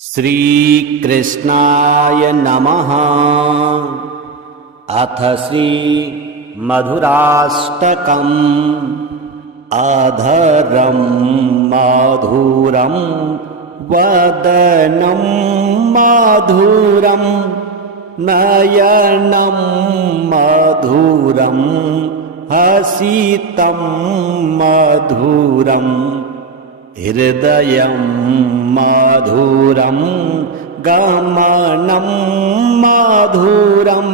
श्रीकृष्णाय नमः। अथ श्री मधुराष्टकम्। अधरं मधुरं वदनं मधुरं नयनं मधुरं हसितं मधुरं हृदयं मधुरं गमनं मधुरं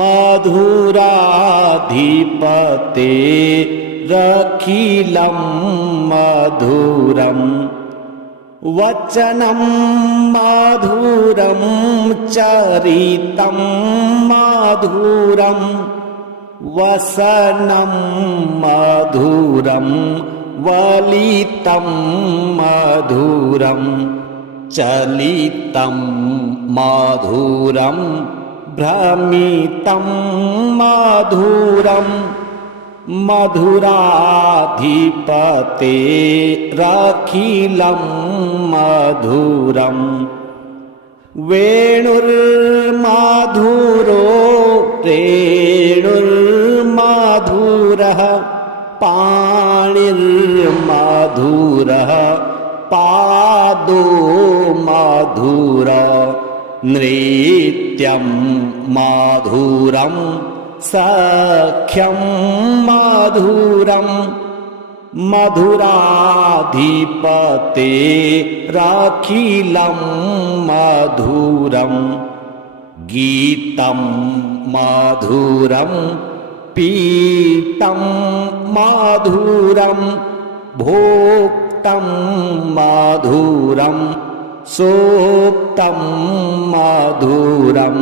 मधुराधिपतेरखिलं मधुरं वचनं मधुरं चरितं मधुरं वसनं मधुरं वलितं मधुरं चलितं मधुरं भ्रमितं मधुरं मधुराधिपतेरखिलं मधुरं वेणुर्मधुरो रेणुर्मधुरः पाणिर्मधुरः पादो मधुरः नृत्यं मधुरं सख्यं मधुरं मधुराधिपतेरखिलं मधुरं गीतं मधुरं पीतं मधुरं भोक्तं मधुरं सोक्तं मधुरं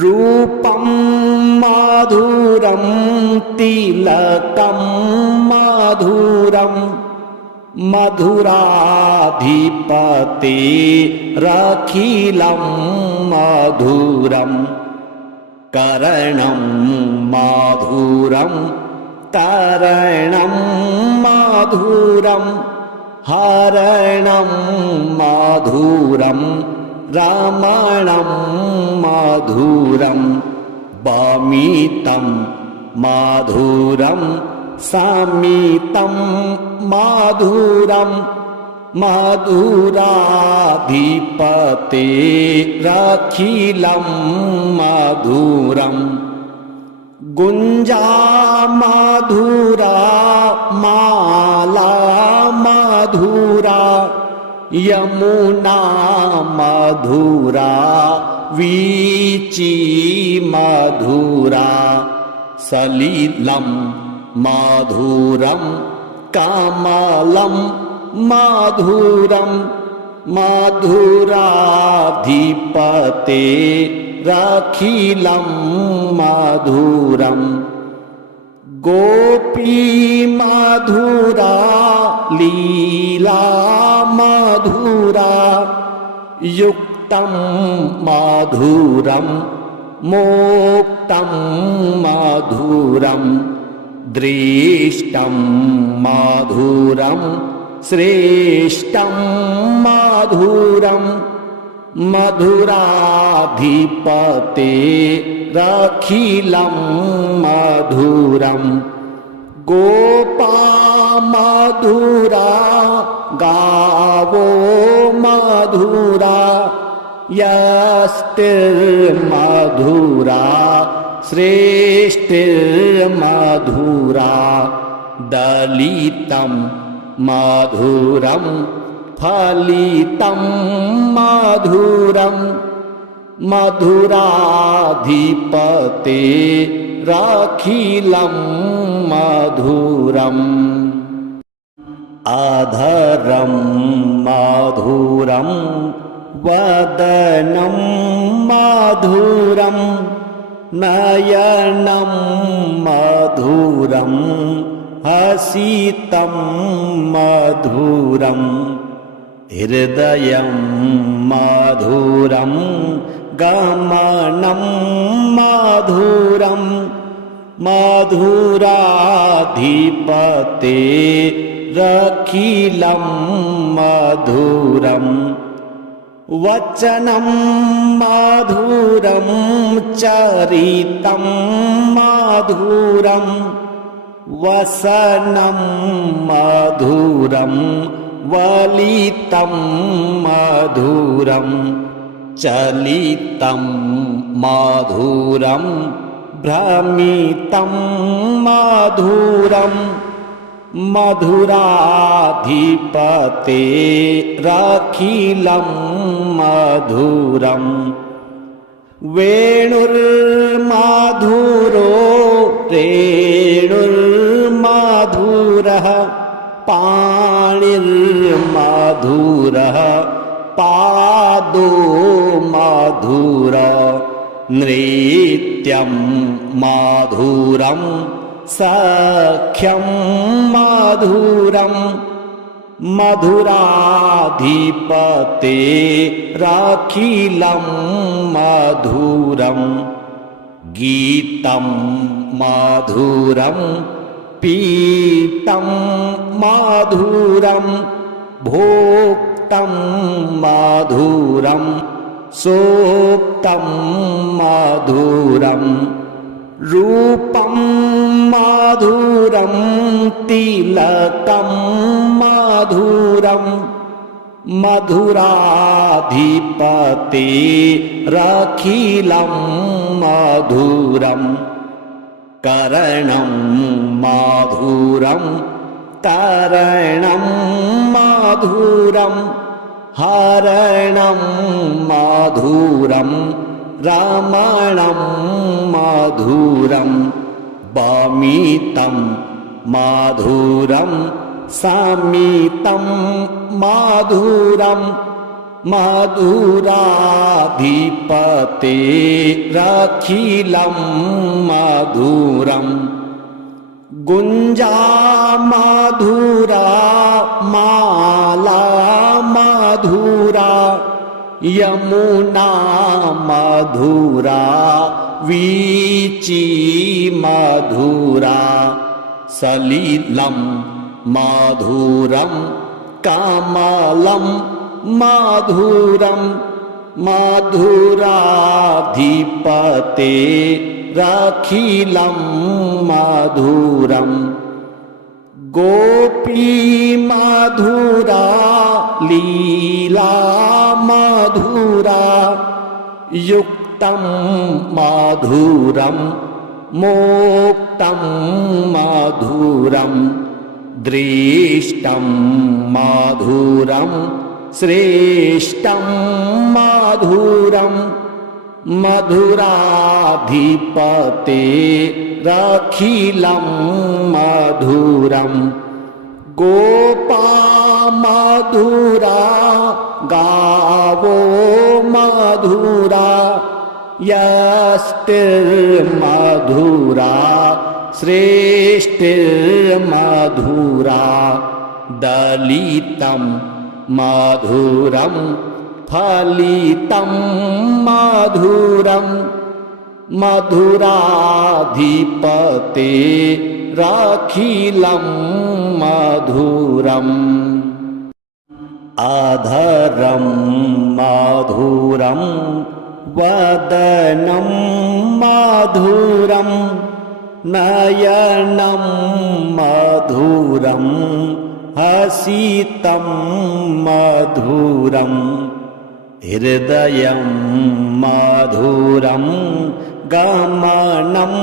रूपं मधुरं तिलकं मधुरं मधुराधिपतेरखिलं मधुरं करणं मधुरं तरणं मधुरं हरणं मधुरं रमणं मधुरं बमितं मधुरं समितं मधुरं मधुराधिपतेरखिलं मधुरं गुञ्जा मधुरा माला मधुरा यमुना मधुरा वीची मधुरा सलिलं मधुरं कमलं मधुरं मधुराधिपतेरखिलं मधुरं गोपी मधुरा लीला मधुरा युक्तं मधुरं मोक्तं मधुरं दृष्टं मधुरं श्रेष्ठं मधुरं मधुराधिपतेरखिलं मधुरं गोपा मधुरा गावो मधुरा यस्तिर्मधुरा श्रेष्ठिर्मधुरा दलितं मधुरं फलितं मधुरं मधुराधिपतेरखिलं मधुरम् अधरं मधुरं वदनं मधुरं नयनं मधुरं हसितं मधुरं हृदयं मधुरं गमनं मधुरं मधुराधिपतेरखिलं मधुरं वचनं मधुरं चरितं मधुरं वसनं मधुरं वलितं मधुरं चलितं मधुरं भ्रमितं मधुरं मधुराधिपतेरखिलं मधुरं वेणुर्मधुरो रेणुर्मधुरः पाणिर्मधुरः पादो मधुर नृत्यं मधुरं सख्यं मधुरं मधुराधिपतेरखिलं मधुरं गीतं मधुरं पीतं मधुरं भोक्तं मधुरं सोक्तं मधुरं रूपं मधुरं तिलकं मधुरं मधुराधिपतेरखिलं मधुरं करणं मधुरं तरणं मधुरं हरणं मधुरं रमणं मधुरं बमितं मधुरं समितं मधुरं मधुराधिपतेरखिलं मधुरं गुञ्जा मधुरा माला मधुरा यमुना मधुरा वीची मधुरा सलिलं मधुरं कमलं मधुरं मधुराधिपतेरखिलं मधुरं गोपी मधुरा लीला मधुरा युक्तं मधुरं मोक्तं मधुरं दृष्टं मधुरं श्रेष्ठं मधुरं मधुराधिपतेरखिलं मधुरं गोपा मधुरा गावो मधुरा यष्टिर्मधुरा श्रेष्ठिर्मधुरा दलितं मधुरं फलितं मधुरं मधुराधिपतेरखिलं मधुरम् अधरं मधुरं वदनं मधुरं नयनं मधुरं हसितं मधुरं हृदयं मधुरं गमनं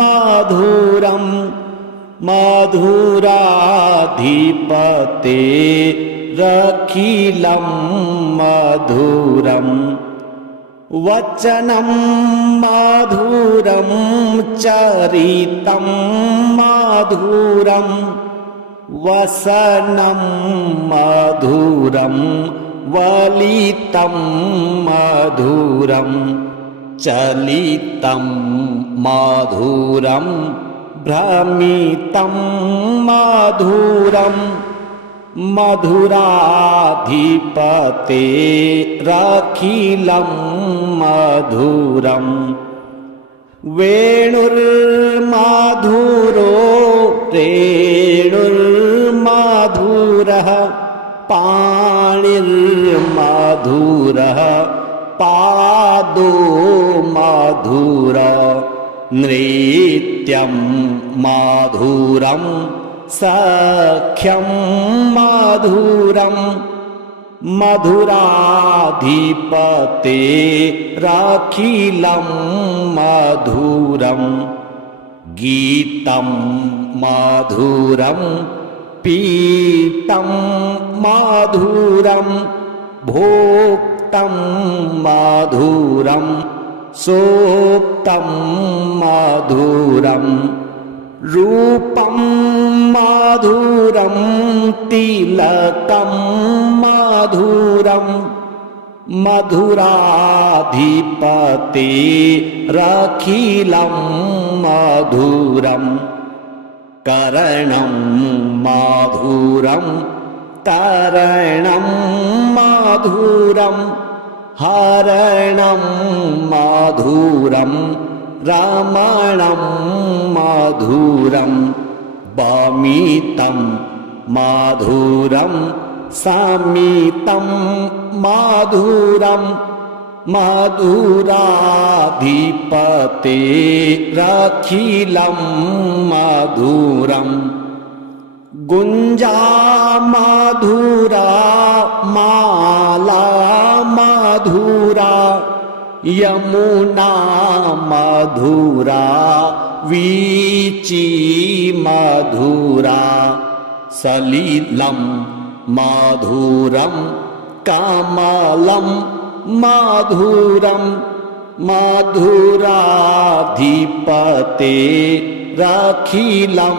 मधुरं मधुराधिपतेरखिलं मधुरं वचनं मधुरं चरितं मधुरं वसनं मधुरं वलितं मधुरं चलितं मधुरं भ्रमितं मधुरं मधुराधिपतेरखिलं मधुरं वेणुर्मधुरो रेणुर्मधुरः पाणिर्मधुरः मधुरः पादो मधुरा नृत्यं मधुरं सख्यं मधुरं मधुराधिपतेरखिलं मधुरं गीतं मधुरं पीतं मधुरं भोक्तं मधुरं सोक्तं मधुरं रूपं मधुरं तिलकं मधुरं मधुराधिपतेरखिलं मधुरं करणं मधुरं तरणं मधुरं हरणं मधुरं रमणं मधुरं वमितं मधुरं समितं मधुरं मधुराधिपतेरखिलं मधुरं गुञ्जा मधुरा माला मधुरा यमुना मधुरा वीची मधुरा सलिलं मधुरं कमलं मधुरं मधुराधिपतेरखिलं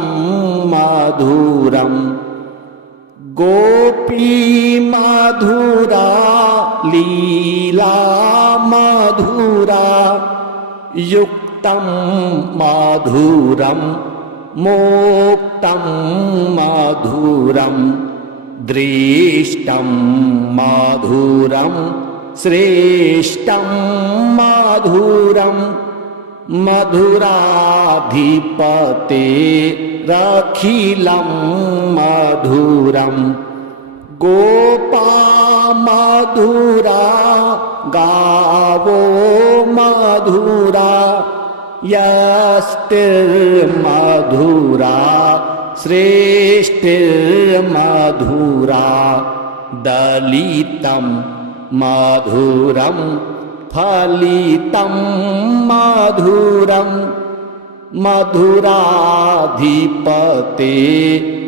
मधुरं गोपी मधुरा लीला मधुरा युक्तं मधुरं मोक्तं मधुरं दृष्टं मधुरं श्रेष्ठं मधुरं मधुराधिपतेरखिलं मधुरं गोपा मधुरा गावो मधुरा यष्टिर्मधुरा श्रेष्ठिर्मधुरा दलितं मधुरं फलितं मधुरं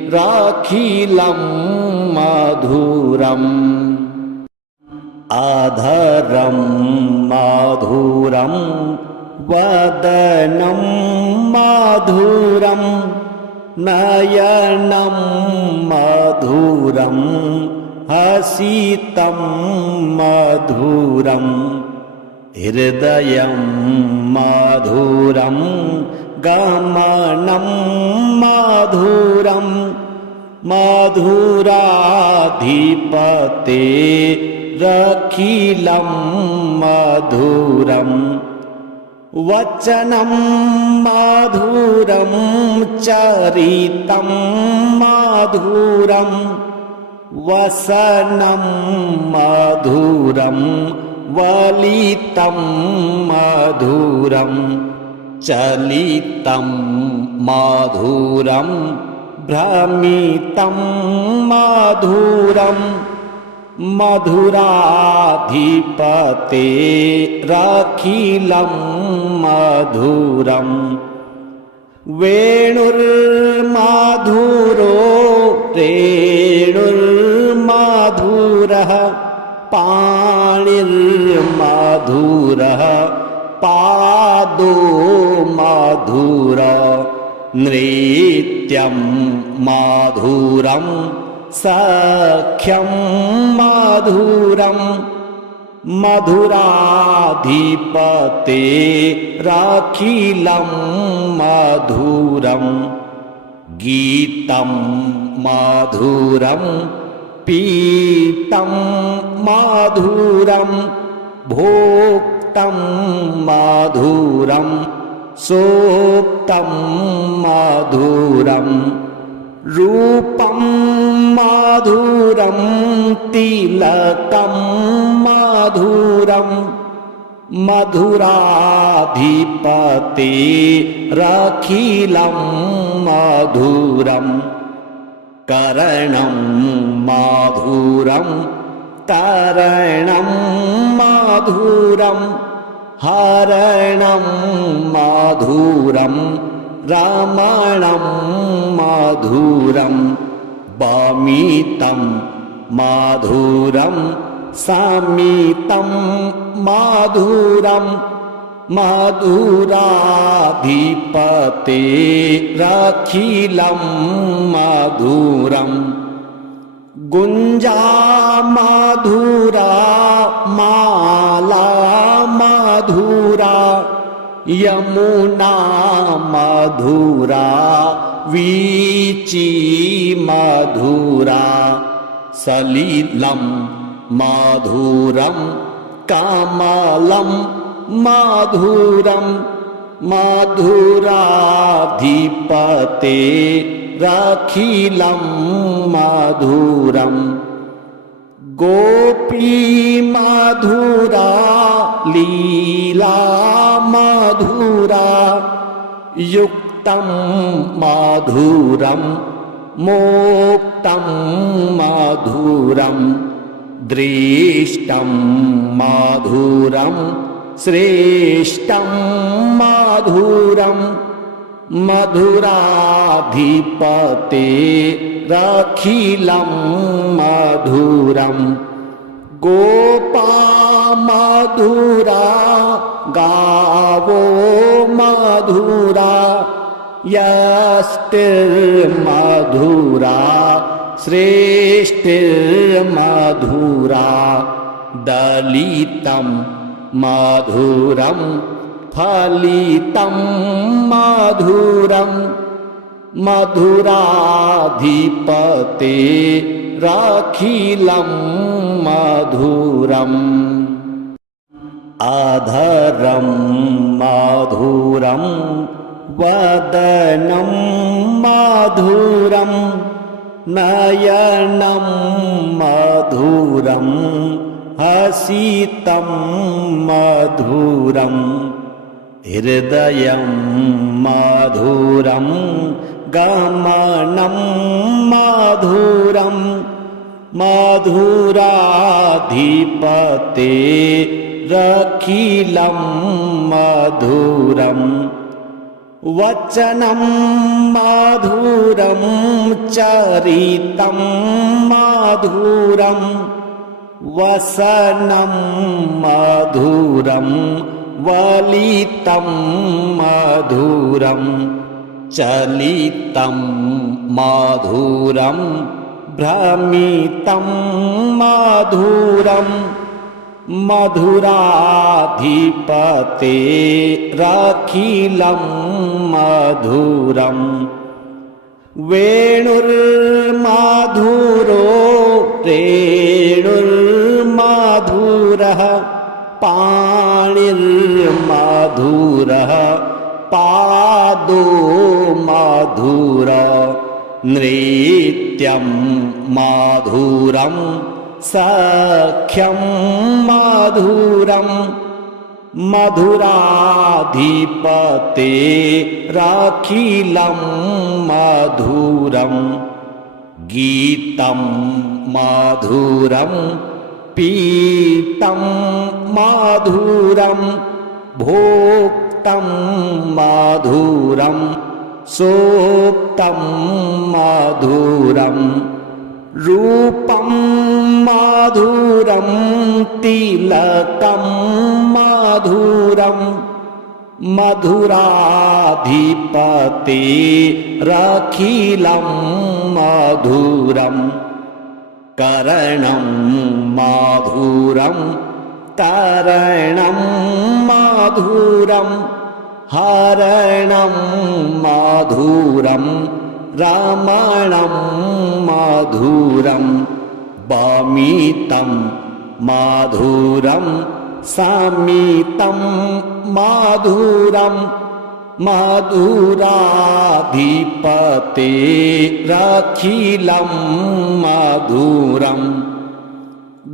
मधुराधिपतेरखिलं मधुरम् अधरं मधुरं वदनं मधुरं नयनं मधुरं हसितं मधुरं हृदयं मधुरं गमनं मधुरं मधुराधिपतेरखिलं मधुरं वचनं मधुरं चरितं मधुरं वसनं मधुरं वलितं मधुरं चलितं मधुरं भ्रमितं मधुरं मधुराधिपतेरखिलं मधुरं वेणुर्मधुरो रेणुर्मधुरः पाणिर्मधुरः पादो मधुरा नृत्यं मधुरं सख्यं मधुरं मधुराधिपतेरखिलं मधुरं गीतं मधुरं पीतं मधुरं भोक्तं मधुरं सोक्तं मधुरं रूपं मधुरं तिलकं मधुरम् मधुराधिपतेरखिलं मधुरम् करणं मधुरं तरणं मधुरं हरणं मधुरं रमणं मधुरं बमितं मधुरं समितं मधुरं मधुराधिपतेरखिलं मधुरम् गुञ्जा मधुरा माला मधुरा यमुना मधुरा वीची मधुरा सलिलं मधुरं कमलं मधुरं मधुराधिपतेरखिलं मधुरम् गोपी मधुरा लीला मधुरा युक्तं मधुरं मोक्तं मधुरं दृष्टं मधुरं श्रेष्ठं मधुरं मधुराधिपतेरखिलं मधुरम् गोपा मधुरा गावो मधुरा यष्टिर्मधुरा श्रेष्ठिर्मधुरा दलितं मधुरं फलितं मधुरं मधुराधिपतेरखिलं मधुरम् अधरं मधुरं वदनं मधुरं नयनं मधुरं हसितं मधुरं हृदयं मधुरं गमनं मधुरं मधुराधिपतेरखिलं मधुरम् वचनं मधुरं चरितं मधुरं वसनं मधुरं वलितं मधुरं चलितं मधुरं भ्रमितं मधुरं मधुराधिपतेरखिलं मधुरम् वेणुर्मधुरो रेणुर्मधुरः पाणिर्मधुरः पादो मधुर नृत्यं मधुरं सख्यं मधुरं मधुराधिपतेरखिलं मधुरम् गीतं मधुरं पीतं मधुरं भोक्तं मधुरं सोक्तं मधुरं रूपं मधुरं तिलकं मधुरं मधुराधिपतेरखिलं मधुरं करणं मधुरं तरणं मधुरं हरणं मधुरं रमणं मधुरं बमितं मधुरं समितं मधुरं मधुराधिपतेरखिलं मधुरम्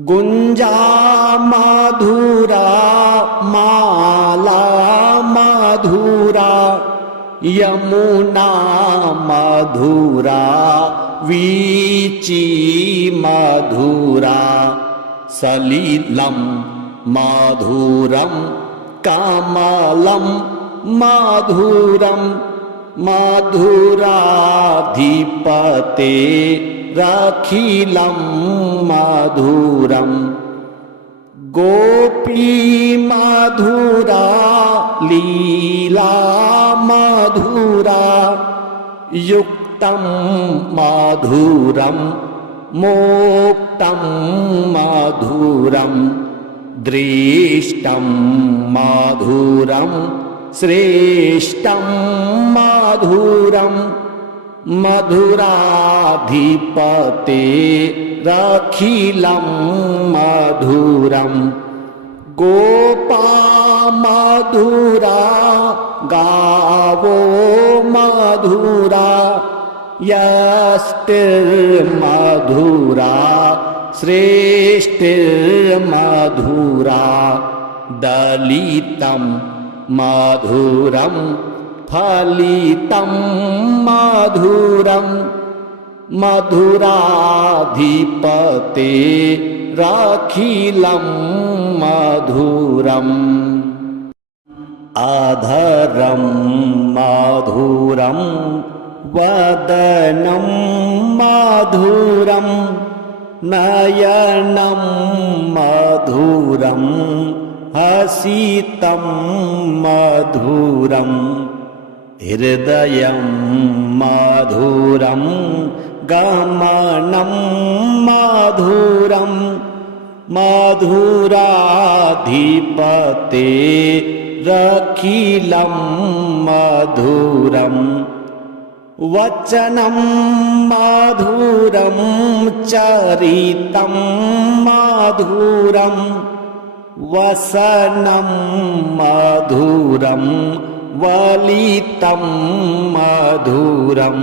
गुञ्जा यमुना मधुरा वीची मधुरा सलिलं मधुरं कमलं मधुरं मधुराधिपते रखिलं मधुरं गोपी मधुरा लीला मधुरा युक्तं मधुरं मोक्तं मधुरं दृष्टं मधुरं श्रेष्ठं मधुरं मधुराधिपते रखिलं मधुरं गोपा मधुरा गावो मधुरा यष्टिर्मधुरा श्रेष्ठिर्मधुरा दलितं मधुरं फलितं मधुरं मधुराधिपते रखिलं मधुरम् अधरं मधुरं वदनं मधुरं नयनं मधुरं हसितं मधुरं हृदयं मधुरं गमनं मधुरं मधुराधिपते रखिलं मधुरं वचनं मधुरं चरितं मधुरं वसनं मधुरं वलितं मधुरं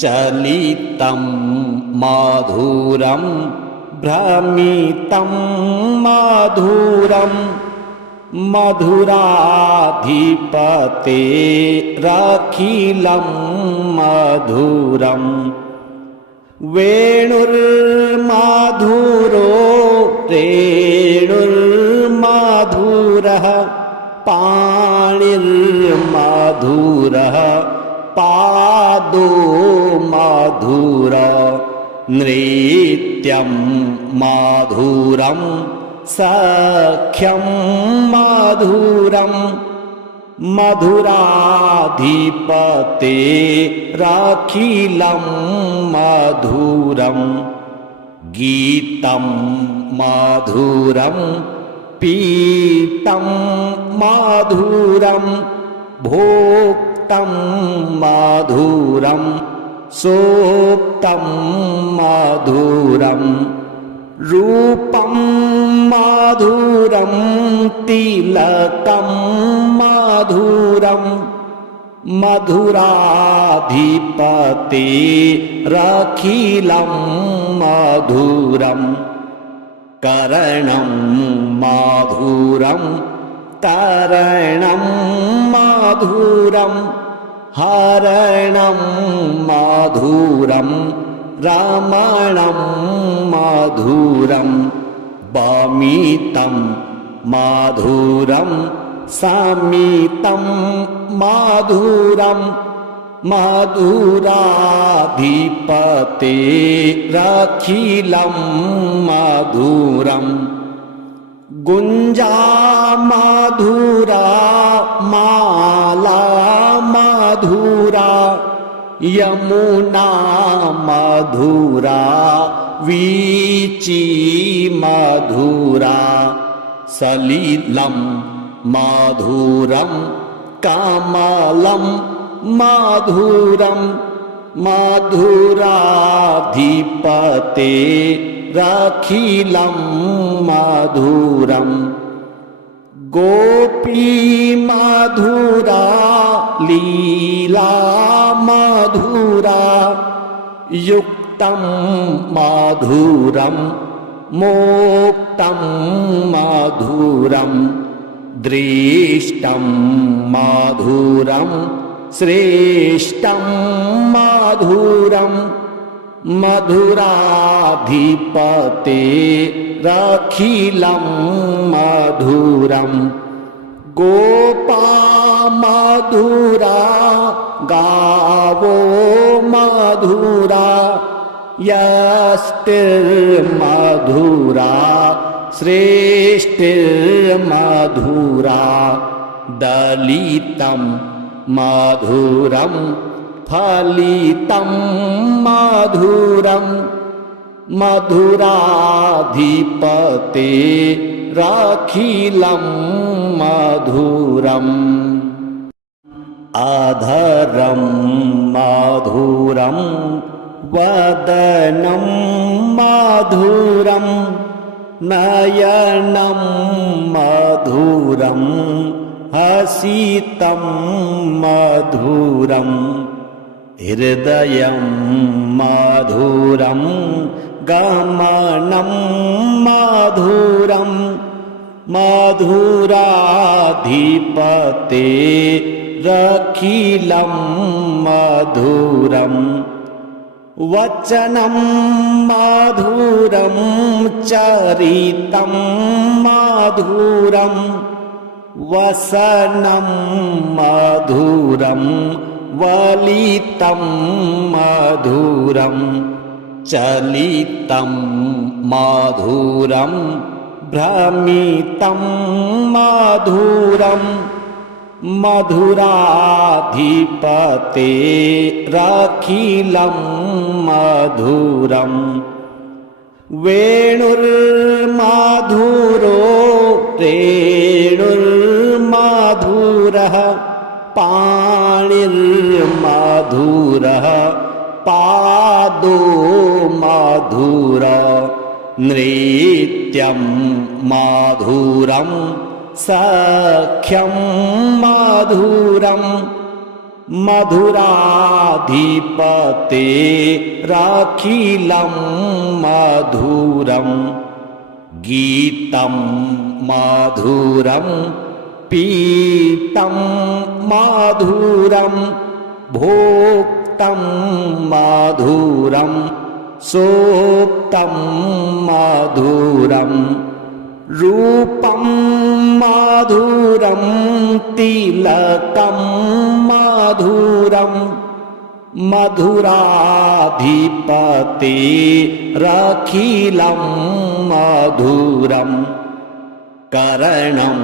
चलितं मधुरं भ्रमितं मधुरं मधुराधिपते रखिलं मधुरं वेणुर्मधुरो रेणुर्मधुरः पाणिर्मधुरः पादो मधुर नृत्यं मधुरं सख्यं मधुरं मधुराधिपते रखिलं मधुरं गीतं मधुरं पीतं मधुरं भोक्तं मधुरं सोक्तं मधुरं रूपं मधुरं तिलकं मधुरं मधुराधिपते रखिलं मधुरं करणं मधुरं तरणं मधुरं हरणं मधुरं रमणं मधुरं बमितं मधुरं समितं मधुरं मधुराधिपते रखिलं मधुरं गुञ्जा मधुरा माला मधुरा यमुना मधुरा वीची मधुरा सलिलं मधुरं कमलं मधुरं मधुराधिपते रखिलं मधुरं गोपी मधुरा लीला मधुरा युक्तं मधुरं मोक्तं मधुरं दृष्टं मधुरं श्रेष्ठं मधुरं मधुराधिपतेरखिलं मधुरं गोपा मधुरा गावो मधुरा यष्टिर्मधुरा श्रेष्ठिर्मधुरा दलितं मधुरं फलितं मधुरं मधुराधिपतेरखिलं मधुरम् अधरं मधुरं वदनं मधुरं नयनं मधुरं हसितं मधुरं हृदयं मधुरं गमनं मधुरं मधुराधिपतेरखिलं मधुरं वचनं मधुरं चरितं मधुरं वसनं मधुरं वलितं मधुरं चलितं मधुरं भ्रमितं मधुरं मधुराधिपतेरखिलं मधुरं वेणुर्मधुरो रेणुर्मधुरः पाणिर्मधुरः पादो मधुर नृत्यं मधुरं सख्यं मधुरं मधुराधिपतेरखिलं मधुरं गीतं मधुरं पीतं मधुरं भोक्तं मधुरं सोक्तं मधुरं रूपं मधुरं तिलकं मधुरं मधुराधिपतेरखिलं मधुरं करणं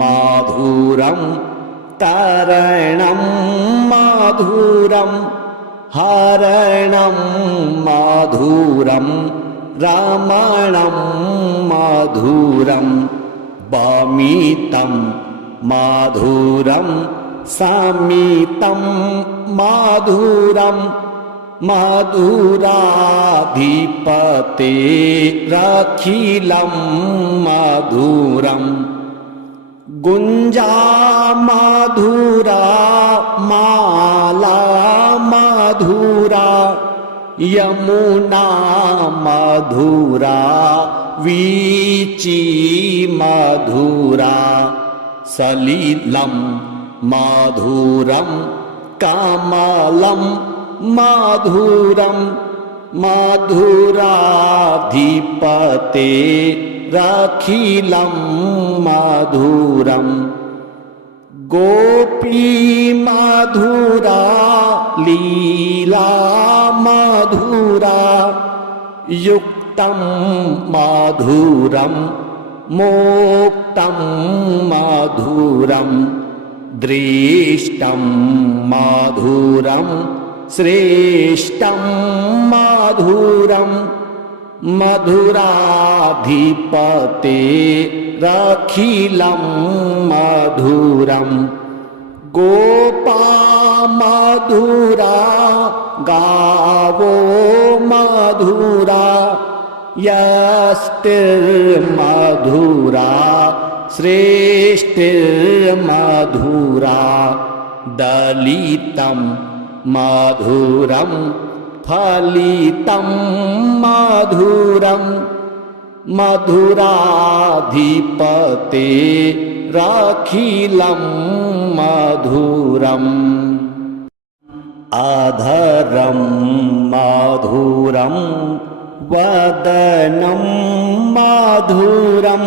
मधुरं तरणं मधुरं हरणं मधुरं रमणं मधुरं बमितं मधुरं समितं मधुरं मधुराधिपतेरखिलं मधुरं गुञ्जा मधुरा माला मधुरा यमुना मधुरा वीची मधुरा सलिलं मधुरं कमलं मधुरं मधुराधिपतेरखिलं मधुरं गोपी मधुरा लीला मधुरा युक्तं मधुरं मोक्तं मधुरं दृष्टं मधुरं श्रेष्ठं मधुरं मधुराधिपतेरखिलं मधुरं गोपा मधुरा गावो मधुरा यष्टिर्मधुरा श्रेष्ठिर्मधुरा दलितं मधुरं फलितं मधुरं मधुराधिपतेरखिलं मधुरम्। अधरं मधुरं वदनं मधुरं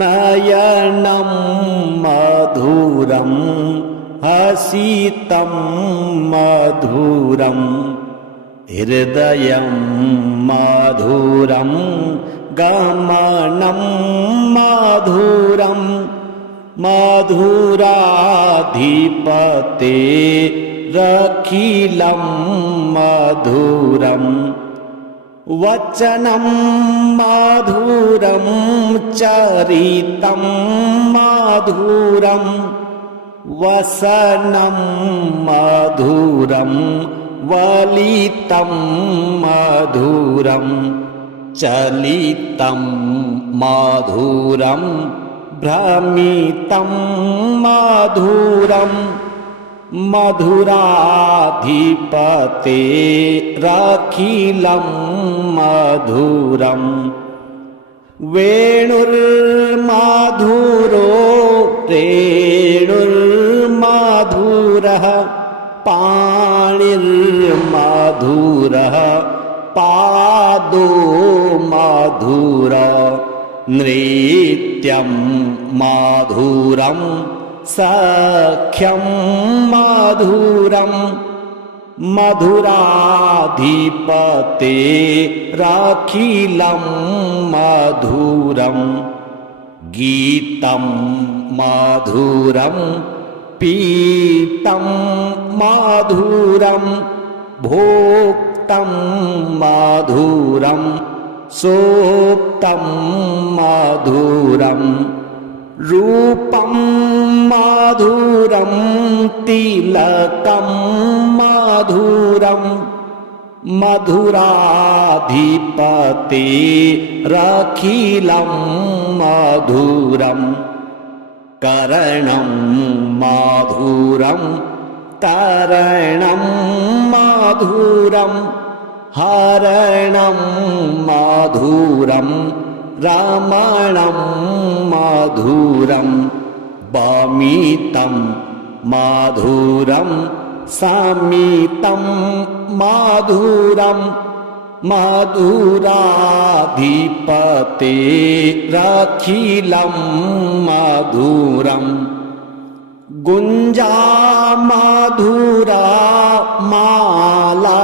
नयनं मधुरं हसितं मधुरं हृदयं मधुरं गमनं मधुरं मधुराधिपतेरखिलं मधुरं वचनं मधुरं चरितं मधुरं वसनं मधुरं वलितं मधुरं चलितं मधुरं भ्रमितं मधुरं मधुराधिपतेरखिलं मधुरं वेणुर्मधुरो रेणुर्मधुरः पाणिर्मधुरः पादो मधुर नृत्यं मधुरं सख्यं मधुरं मधुराधिपतेरखिलं मधुरं गीतं मधुरं पीतं मधुरं भोक्तं मधुरं सोक्तं मधुरं रूपं मधुरं तिलकं मधुरं मधुराधिपतेरखिलं मधुरं करणं मधुरं तरणं मधुरं हरणं मधुरं रमणं मधुरं बमितं मधुरं समितं मधुरं मधुराधिपतेरखिलं मधुरं गुञ्जा मधुरा माला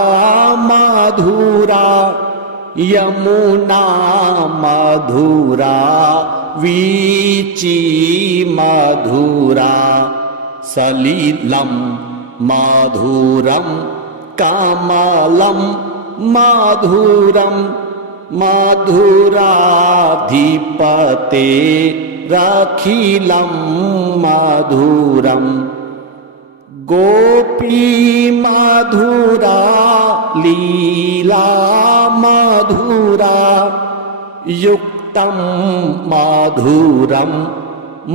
मधुरा यमुना मधुरा वीची मधुरा सलिलं मधुरं कमलं मधुरं मधुराधिपतेरखिलं मधुरं गोपी मधुरा लीला मधुरा युक्तं मधुरं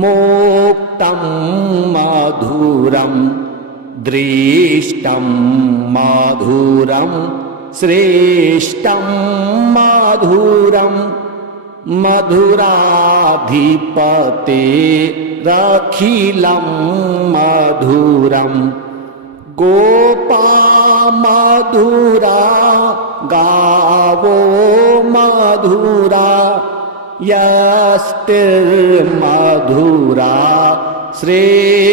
मोक्तं मधुरं दृष्टं मधुरं श्रेष्ठं मधुरं मधुराधिपतेरखिलं मधुरं गोपा मधुरा गावो मधुरा यष्टिर्मधुरा श्रेष्ठिर्मधुरा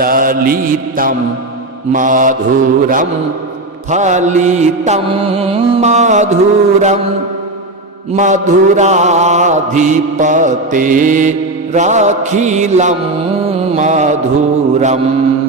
दलितं मधुरं फलितं मधुरं मधुराधिपतेरखिलं मधुरम्।